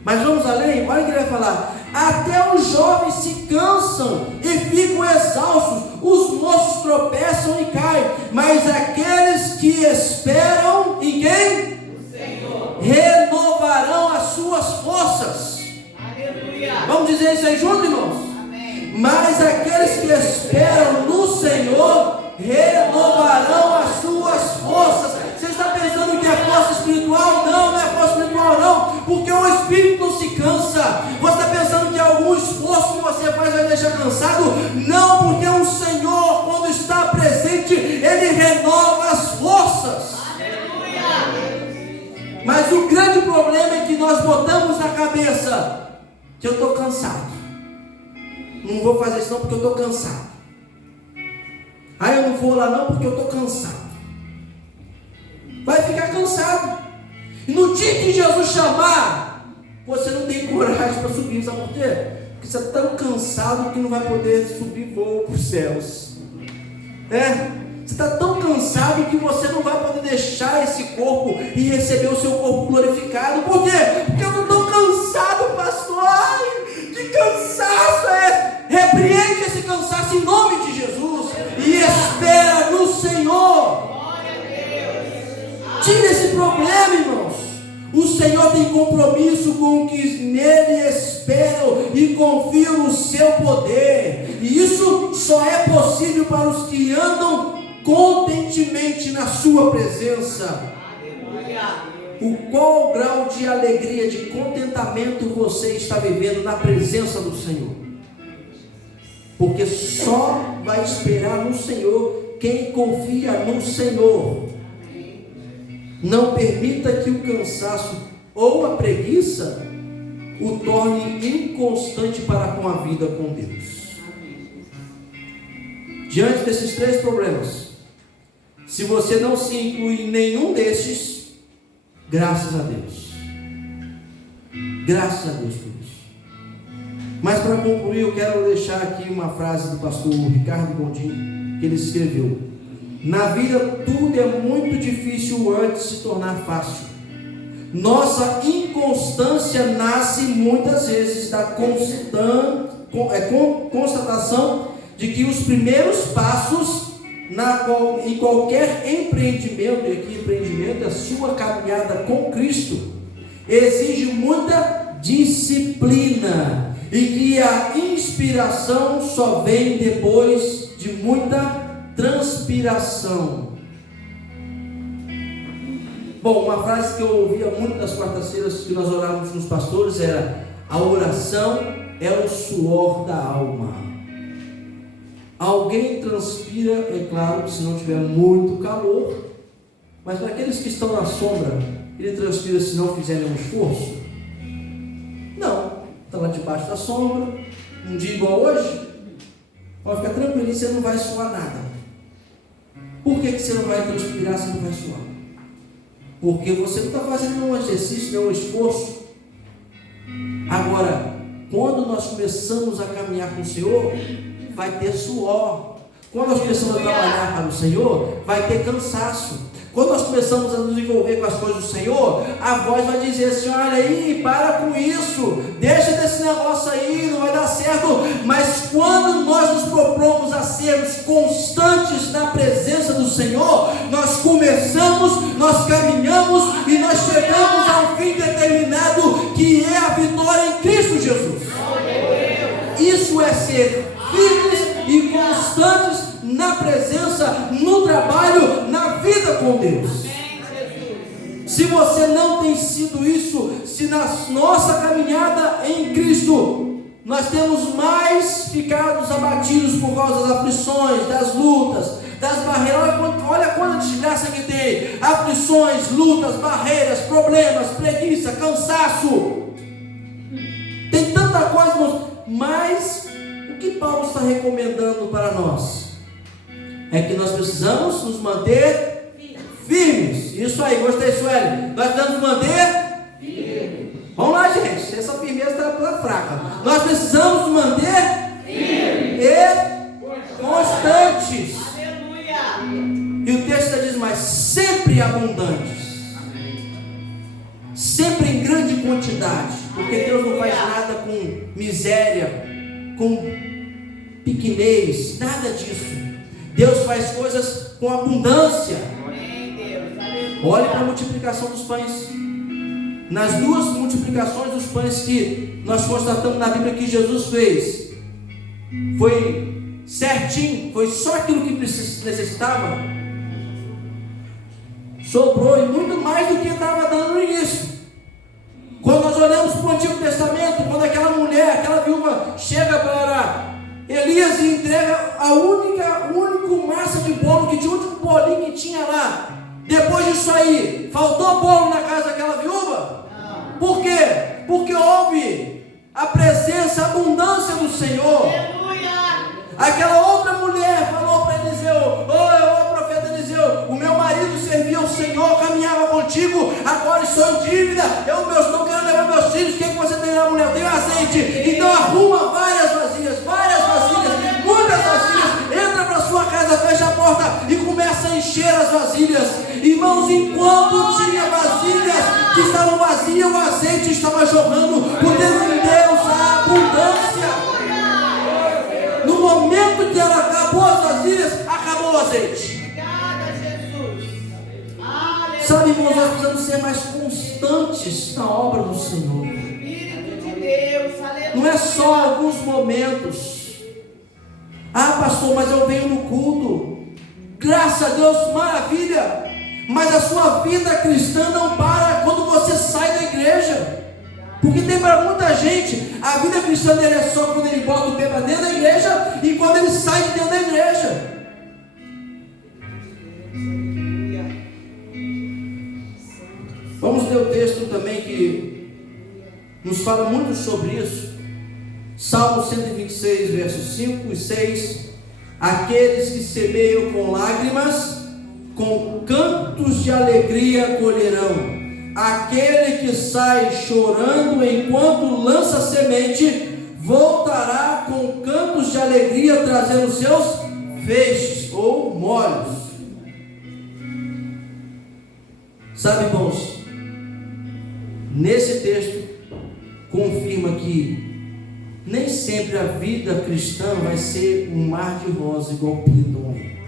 Mas vamos além, olha o que ele vai falar. Até os jovens se cansam e ficam exaustos, os moços tropeçam e caem, mas aqueles que esperam em quem? O Senhor. Renovarão as suas forças. Aleluia. Vamos dizer isso aí junto, irmãos? Amém. Mas aqueles que esperam no Senhor renovarão as suas forças. Você está pensando que é força espiritual? Não, não é força espiritual não, porque o Espírito não se cansa. Você está pensando que algum esforço que você faz vai deixar cansado? Não, porque o Senhor, quando está presente, Ele renova as forças. Aleluia. Mas o grande problema é que nós botamos na cabeça que eu estou cansado, não vou fazer isso não porque eu estou cansado. Aí eu não vou lá não porque eu estou cansado. Vai ficar cansado. E no dia que Jesus chamar, você não tem coragem para subir. Sabe por quê? Porque Você está tão cansado que não vai poder subir voo para os céus. Você está tão cansado que você não vai poder deixar esse corpo e receber o seu corpo glorificado. Por quê? Porque eu estou tão cansado, pastor. Ai, que cansaço é esse? Repreende esse cansaço em nome de Jesus e espera no Senhor. Tira esse problema, irmãos. O Senhor tem compromisso com o que nele esperam e confiam no seu poder. E isso só é possível para os que andam contentemente na sua presença. Qual grau de alegria, de contentamento você está vivendo na presença do Senhor? Porque só vai esperar no Senhor quem confia no Senhor. Não permita que o cansaço ou a preguiça o torne inconstante para com a vida com Deus. Diante desses 3 problemas, se você não se inclui em nenhum destes, graças a Deus. Graças a Deus por isso. Mas para concluir, eu quero deixar aqui uma frase do pastor Ricardo Gondim, que ele escreveu: na vida tudo é muito difícil antes de se tornar fácil. Nossa inconstância nasce muitas vezes da constatação de que os primeiros passos em qualquer empreendimento, e aqui empreendimento é a sua caminhada com Cristo, exige muita disciplina, e que a inspiração só vem depois de muita transpiração. Bom, uma frase que eu ouvia muito nas quartas-feiras que nós orávamos nos pastores era: a oração é o suor da alma. Alguém transpira, é claro, se não tiver muito calor, mas para aqueles que estão na sombra, ele transpira se não fizer nenhum esforço? Não, está lá debaixo da sombra, um dia igual hoje, pode ficar tranquilo, você não vai suar nada. Por que você não vai transpirar, você não vai suar? Porque você não está fazendo nenhum exercício, nenhum esforço. Agora, quando nós começamos a caminhar com o Senhor, vai ter suor. Quando nós começamos a trabalhar para o Senhor, vai ter cansaço. Quando nós começamos a nos envolver com as coisas do Senhor, a voz vai dizer assim: olha aí, para com isso, deixa desse negócio aí, não vai dar certo. Mas quando nós nos propomos a sermos constantes na presença do Senhor, nós começamos, nós caminhamos e nós chegamos a um fim determinado, que é a vitória em Cristo Jesus. Isso é ser firmes e constantes na presença, no trabalho, na vida com Deus. Se você não tem sido isso, se na nossa caminhada em Cristo nós temos mais ficado abatidos por causa das aflições, das lutas, das barreiras, olha quanta desgraça que tem: aflições, lutas, barreiras, problemas, preguiça, cansaço, tem tanta coisa, irmãos. Mas o que Paulo está recomendando para nós é que nós precisamos nos manter firmes. Isso aí, gostei, Sueli. Nós precisamos nos manter firmes. Vamos lá, gente. Essa firmeza está fraca. Nós precisamos nos manter firmes e constantes. Aleluia. E o texto diz mais: sempre abundantes. Sempre em grande quantidade. Porque Deus não faz nada com miséria, com pequenez, nada disso. Deus faz coisas com abundância. Olhe para a multiplicação dos pães. Nas 2 multiplicações dos pães que nós constatamos na Bíblia que Jesus fez, foi certinho, foi só aquilo que necessitava. Sobrou, e muito mais do que estava dando no início. Quando nós olhamos para o Antigo Testamento, quando aquela mulher, aquela viúva chega para Elias e entrega a único massa de bolo que tinha, o único bolinho que tinha lá. Depois disso aí, faltou bolo na casa daquela viúva? Não. Por quê? Porque houve a presença, a abundância do Senhor. Aleluia. Aquela outra mulher falou para Eliseu: ô profeta Eliseu, o meu marido servia ao Senhor, caminhava contigo, agora estou em dívida, eu não quero levar meus filhos. O que você tem lá, mulher? Eu tenho azeite, então arruma, vai começa a encher as vasilhas. Irmãos, enquanto tinha vasilhas que estavam vazias, o azeite estava jorrando, porque em Deus há abundância. No momento que ela acabou as vasilhas, acabou o azeite. Sabe, irmãos, nós precisamos ser mais constantes na obra do Senhor. Não é só alguns momentos. Ah, pastor, mas eu venho no culto. Graças a Deus, maravilha. Mas a sua vida cristã não para quando você sai da igreja. Porque tem para muita gente, a vida cristã dele é só quando ele bota o pé para dentro da igreja e quando ele sai de dentro da igreja. Vamos ler o texto também que nos fala muito sobre isso. Salmo 126, versos 5 e 6. Aqueles que semeiam com lágrimas, com cantos de alegria colherão. Aquele que sai chorando enquanto lança semente, voltará com cantos de alegria, trazendo seus feixes ou molhos. Sabe, irmãos, nesse texto confirma que nem sempre a vida cristã vai ser um mar de rosa igual pintam aí.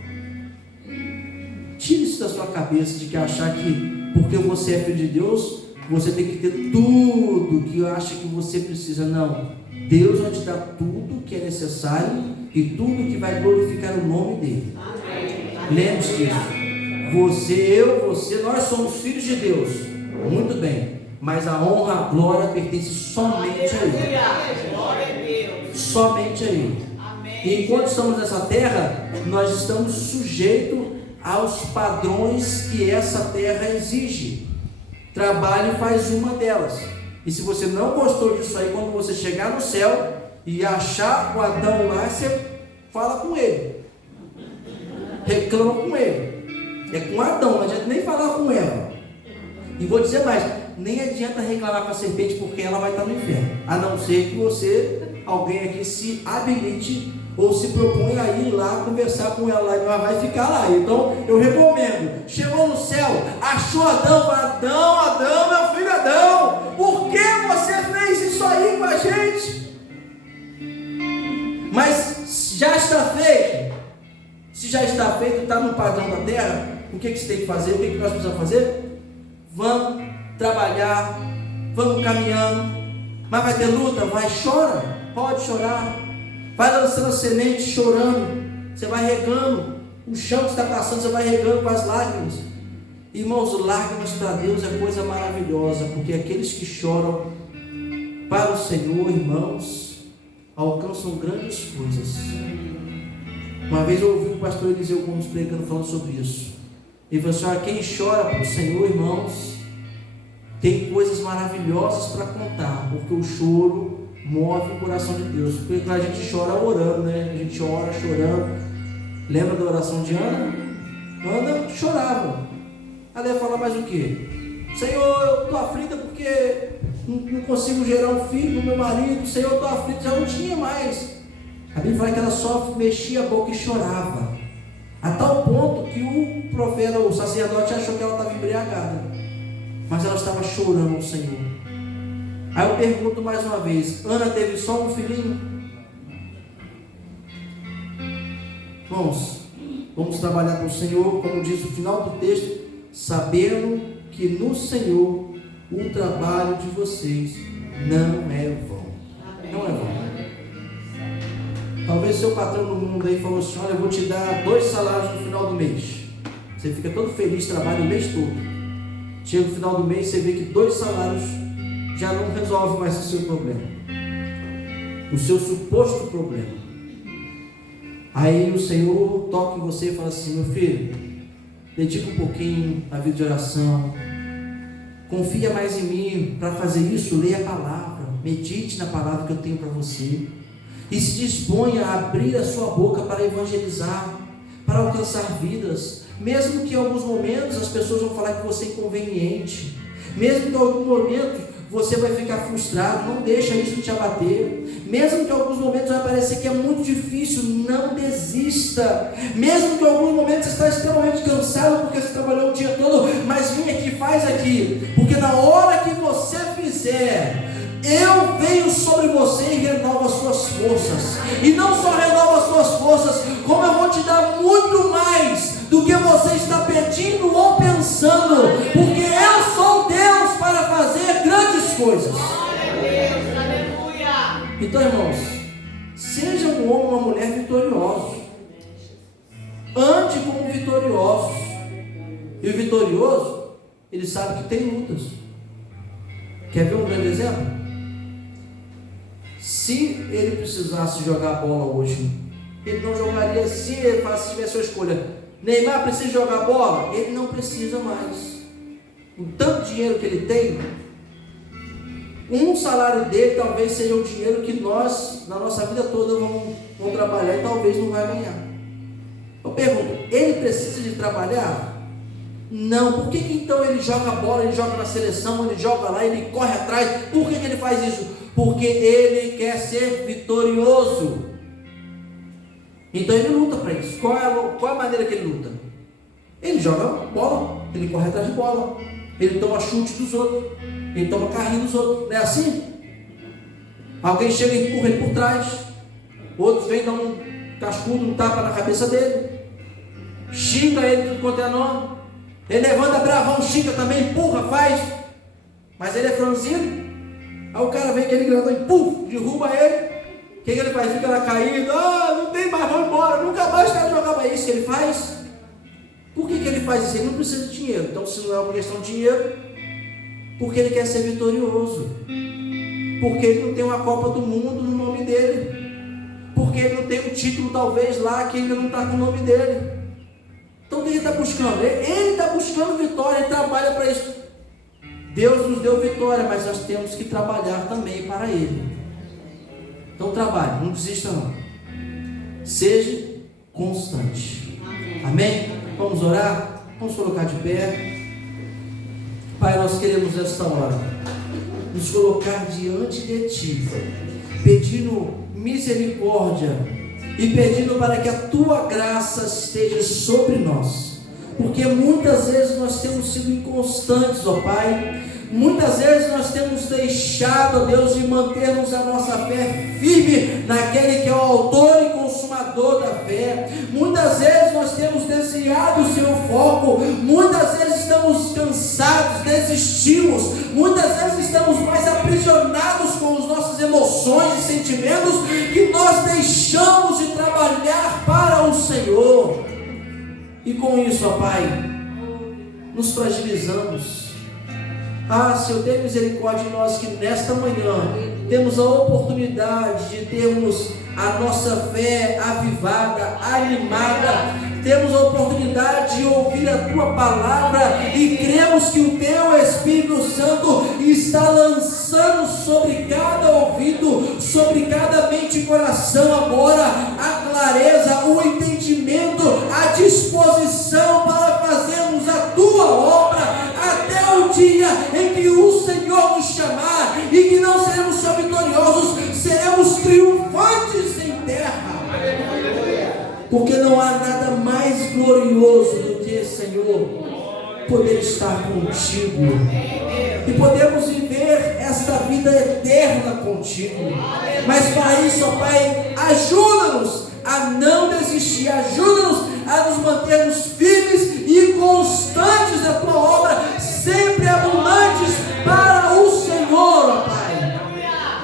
Tire isso da sua cabeça de que achar que porque você é filho de Deus, você tem que ter tudo que acha que você precisa. Não, Deus vai te dar tudo que é necessário e tudo que vai glorificar o nome dele. Lembre-se disso. Você, nós somos filhos de Deus. Muito bem, mas a honra, a glória pertence somente a Ele. Somente a Ele. E enquanto estamos nessa terra, nós estamos sujeitos aos padrões que essa terra exige. Trabalhe e faz uma delas. E se você não gostou disso aí, quando você chegar no céu e achar o Adão lá, você fala com ele, reclama com ele. É com Adão, não adianta nem falar com Eva. E vou dizer mais, nem adianta reclamar com a serpente, porque ela vai estar no inferno, a não ser que você, alguém aqui, se habilite ou se propõe a ir lá conversar com ela, ela vai ficar lá. Então eu recomendo. Chegou no céu, achou Adão, meu filho Adão, por que você fez isso aí com a gente? Mas já está feito. Se já está feito, está no padrão da terra, o que você tem que fazer? O que nós precisamos fazer? Vamos trabalhar, vamos caminhando. Mas vai ter luta? Vai, chora, pode chorar. Vai lançando semente chorando. Você vai regando. O chão que está passando, você vai regando com as lágrimas. Irmãos, lágrimas para Deus é coisa maravilhosa. Porque aqueles que choram para o Senhor, irmãos, alcançam grandes coisas. Uma vez eu ouvi o pastor Eliseu Gomes pregando, falando sobre isso. Ele falou assim: olha, quem chora para o Senhor, irmãos, tem coisas maravilhosas para contar. Porque o choro move o coração de Deus. Porque a gente chora orando, né? A gente ora chorando. Lembra da oração de Ana? Ana chorava. Ela ia falar mais o quê? Senhor, eu estou aflita porque não consigo gerar um filho para o meu marido. Senhor, eu estou aflita, já não tinha mais. A Bíblia fala que ela só mexia a boca e chorava. A tal ponto que o profeta, o sacerdote, achou que ela estava embriagada. Mas ela estava chorando ao Senhor. Aí eu pergunto mais uma vez: Ana teve só um filhinho? Irmãos, vamos trabalhar com o Senhor, como diz o final do texto, sabendo que no Senhor o trabalho de vocês não é vão. Não é vão. Talvez seu patrão no mundo aí falou assim: olha, eu vou te dar 2 salários no final do mês. Você fica todo feliz, trabalha o mês todo. Chega no final do mês, você vê que 2 salários já não resolve mais o seu problema, o seu suposto problema. Aí o Senhor toca em você e fala assim: meu filho, dedica um pouquinho na vida de oração, confia mais em mim. Para fazer isso, leia a palavra, medite na palavra que eu tenho para você, e se disponha a abrir a sua boca para evangelizar, para alcançar vidas. Mesmo que em alguns momentos as pessoas vão falar que você é inconveniente, mesmo que em alguns momentos você vai ficar frustrado, não deixa isso te abater. Mesmo que em alguns momentos vai parecer que é muito difícil, não desista. Mesmo que em alguns momentos você está extremamente cansado porque você trabalhou o dia todo, mas vem aqui, faz aqui, porque na hora que você fizer, eu venho sobre você e renovo as suas forças. E não só renovo as suas forças, como eu vou te dar muito mais do que você está pedindo ou pensando, porque eu sou Deus para fazer grandes coisas. Então, irmãos, seja um homem ou uma mulher vitorioso. Ande como vitoriosos. E o vitorioso, ele sabe que tem lutas. Quer ver um grande exemplo? Se ele precisasse jogar bola hoje, ele não jogaria. Se ele tivesse a escolha, Neymar precisa jogar bola, ele não precisa mais. O tanto dinheiro que ele tem, um salário dele talvez seja o dinheiro que nós, na nossa vida toda, vamos trabalhar e talvez não vai ganhar. Eu pergunto, ele precisa de trabalhar? Não. Por que então ele joga bola, ele joga na seleção, ele joga lá, ele corre atrás? Por que ele faz isso? Porque ele quer ser vitorioso. Então ele luta para isso. Qual é a maneira que ele luta? Ele joga bola, ele corre atrás de bola, ele toma chute dos outros, ele toma carrinho dos outros. Não é assim? Alguém chega e empurra ele por trás, outros vêm dar um cascudo, um tapa na cabeça dele, xinga ele tudo quanto é nome, ele levanta bravão, xinga também, empurra, faz, mas ele é franzino. Aí o cara vem aquele grandão e puf, derruba ele. O que ele faz? Fica lá caído, não tem mais, vamos embora, nunca mais quero jogar. Mas isso que ele faz? Por que ele faz isso? Ele não precisa de dinheiro. Então, se não é uma questão de dinheiro, porque ele quer ser vitorioso, porque ele não tem uma Copa do Mundo no nome dele, porque ele não tem um título talvez lá que ainda não está com o nome dele. Então o que ele está buscando? Ele está buscando vitória, ele trabalha para isso. Deus nos deu vitória, mas nós temos que trabalhar também para Ele. Então trabalhe, não desista não. Seja constante. Amém? Vamos orar? Vamos colocar de pé. Pai, nós queremos nesta hora nos colocar diante de Ti, pedindo misericórdia e pedindo para que a Tua graça esteja sobre nós. Porque muitas vezes nós temos sido inconstantes, ó Pai. Muitas vezes nós temos deixado, ó Deus, de mantermos a nossa fé firme naquele que é o autor e consumador da fé. Muitas vezes nós temos desviado o seu foco. Muitas vezes estamos cansados, desistimos. Muitas vezes estamos mais aprisionados com as nossas emoções e sentimentos que nós deixamos de trabalhar para o Senhor. E com isso, ó Pai, nos fragilizamos. Senhor, tenha misericórdia de nós que nesta manhã temos a oportunidade de termos a nossa fé avivada, animada. Temos a oportunidade de ouvir a Tua palavra e cremos que o Teu Espírito Santo está lançando sobre cada ouvido, sobre cada mente e coração agora a clareza, o entendimento, a disposição para fazermos a Tua obra até o dia em que o Senhor nos chamar, e que não seremos só vitoriosos, seremos triunfantes em terra. Porque não há nada mais glorioso do que, Senhor, poder estar contigo e podemos viver esta vida eterna contigo. Mas para isso, ó Pai, ajuda-nos a não desistir, ajuda-nos a nos mantermos firmes e constantes na Tua obra, sempre abundantes para o Senhor, ó Pai.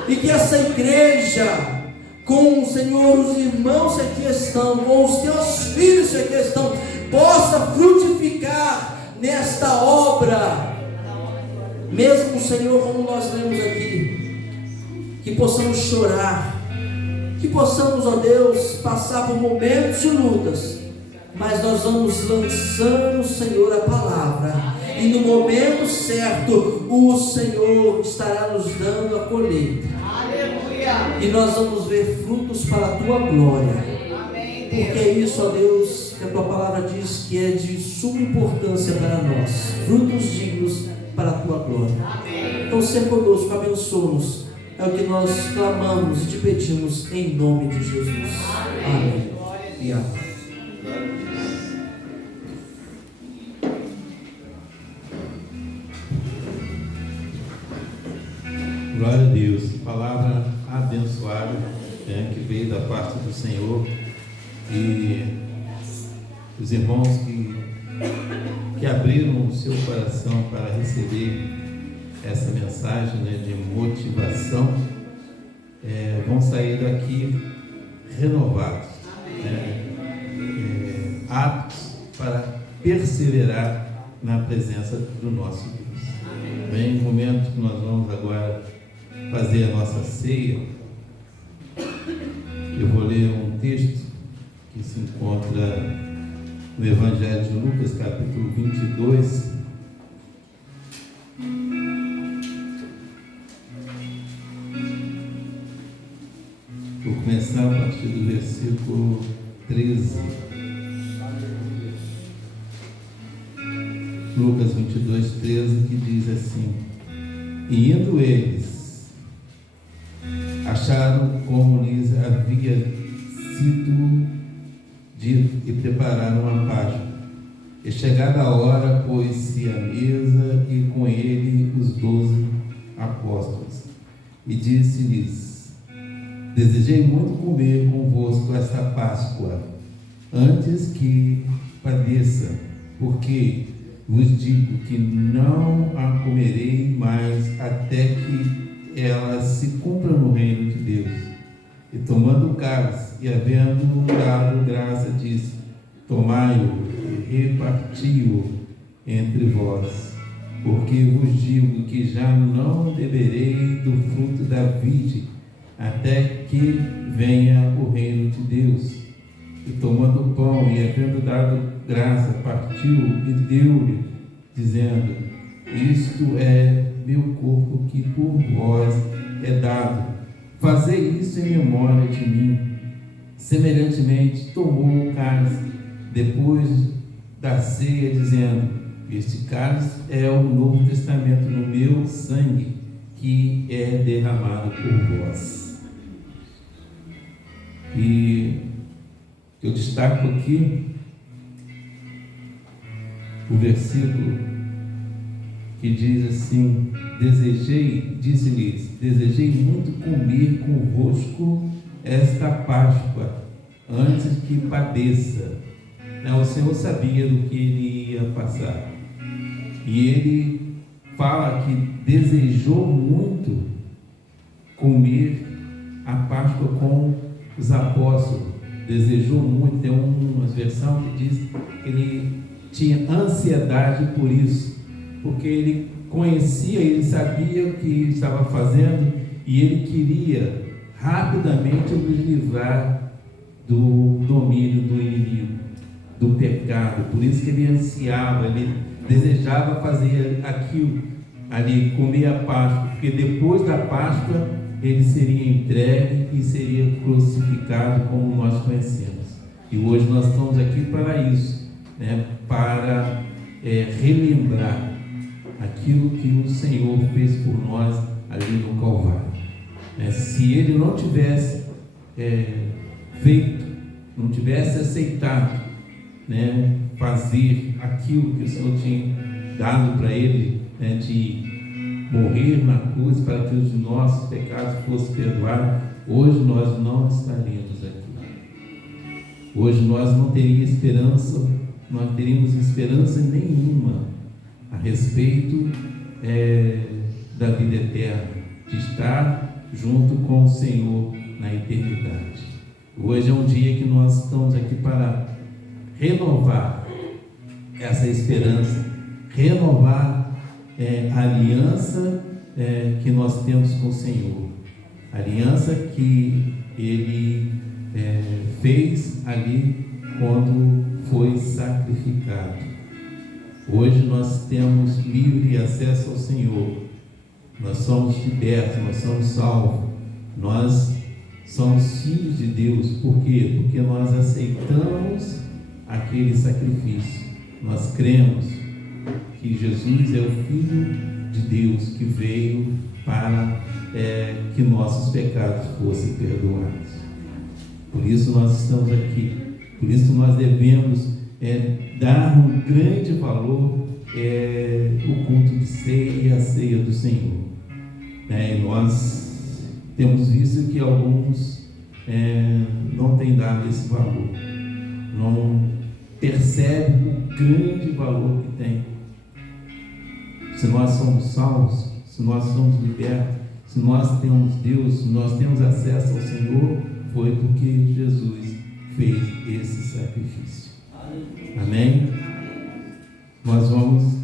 E que essa igreja, com o Senhor, os irmãos que aqui estão, com os Teus filhos que aqui estão, possa frutificar nesta obra, mesmo, Senhor, como nós lemos aqui, que possamos chorar, que possamos, ó Deus, passar por momentos de lutas, mas nós vamos lançando, Senhor, a palavra, e no momento certo, o Senhor estará nos dando a colheita. E nós vamos ver frutos para a Tua glória. Porque é isso, ó Deus, que a Tua palavra diz que é de suma importância para nós. Frutos dignos para a Tua glória. Então, ser conosco, abençoa-nos. É o que nós clamamos e te pedimos em nome de Jesus. Amém. E amém. Glória a Deus. Palavra abençoada, né, que veio da parte do Senhor. E os irmãos que abriram o seu coração para receber essa mensagem, né, de motivação, vão sair daqui renovados, né, aptos para perseverar na presença do nosso Deus. Vem o momento que nós vamos agora fazer a nossa ceia. Eu vou ler um texto que se encontra no Evangelho de Lucas, capítulo 22. Vou começar a partir do versículo 13. Lucas 22, 13, que diz assim: E indo eles, acharam como lhes havia sido dito e prepararam a Páscoa. E chegada a hora, pôs-se à mesa e com ele os 12 apóstolos. E disse-lhes: Desejei muito comer convosco esta Páscoa, antes que padeça, porque vos digo que não a comerei mais até que ela se cumpra no reino de Deus. E tomando o cálice, e havendo dado graça, disse: Tomai-o e reparti-o entre vós, porque vos digo que já não beberei do fruto da vide, até que venha o reino de Deus. E tomando o pão, e havendo dado graça, partiu e deu-lhe, dizendo: Isto é meu corpo que por vós é dado. Fazei isso em memória de mim. Semelhantemente, tomou o cálice depois da ceia, dizendo: Este cálice é o Novo Testamento no meu sangue, que é derramado por vós. E eu destaco aqui o versículo que diz assim: disse-lhes, desejei muito comer convosco esta Páscoa, antes que padeça. O Senhor sabia do que ele ia passar. E ele fala que desejou muito comer a Páscoa com os apóstolos. Desejou muito. Tem uma versão que diz que ele tinha ansiedade por isso, porque ele conhecia, ele sabia o que estava fazendo e ele queria rapidamente nos livrar do domínio do inimigo, do pecado. Por isso que ele ansiava, ele desejava fazer aquilo ali, comer a Páscoa, porque depois da Páscoa ele seria entregue e seria crucificado, como nós conhecemos. E hoje nós estamos aqui para isso, né? Para relembrar aquilo que o Senhor fez por nós ali no Calvário. Se ele não tivesse feito, não tivesse aceitado, né, fazer aquilo que o Senhor tinha dado para ele, né, de morrer na cruz para que os nossos pecados fossem perdoados, hoje nós não estaríamos aqui. Hoje nós não teríamos esperança, não teríamos esperança nenhuma a respeito da vida eterna, de estar junto com o Senhor na eternidade. Hoje é um dia que nós estamos aqui para renovar essa esperança, renovar a aliança que nós temos com o Senhor, a aliança que Ele fez ali quando foi sacrificado. Hoje nós temos livre acesso ao Senhor, nós somos libertos, nós somos salvos, nós somos filhos de Deus. Por quê? Porque nós aceitamos aquele sacrifício, nós cremos que Jesus é o Filho de Deus que veio para que nossos pecados fossem perdoados. Por isso nós estamos aqui, por isso nós devemos dar um grande valor o culto de ceia e a ceia do Senhor. E nós temos visto que alguns não têm dado esse valor, não percebem o grande valor que tem. Se nós somos salvos, se nós somos libertos, se nós temos Deus, se nós temos acesso ao Senhor, foi porque Jesus fez esse sacrifício. Amém? Nós vamos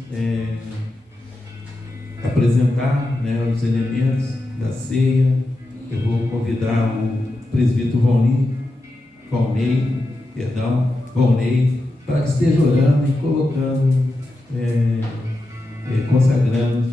apresentar os elementos da ceia. Eu vou convidar o presbítero Valnei, para que esteja orando e colocando, consagrando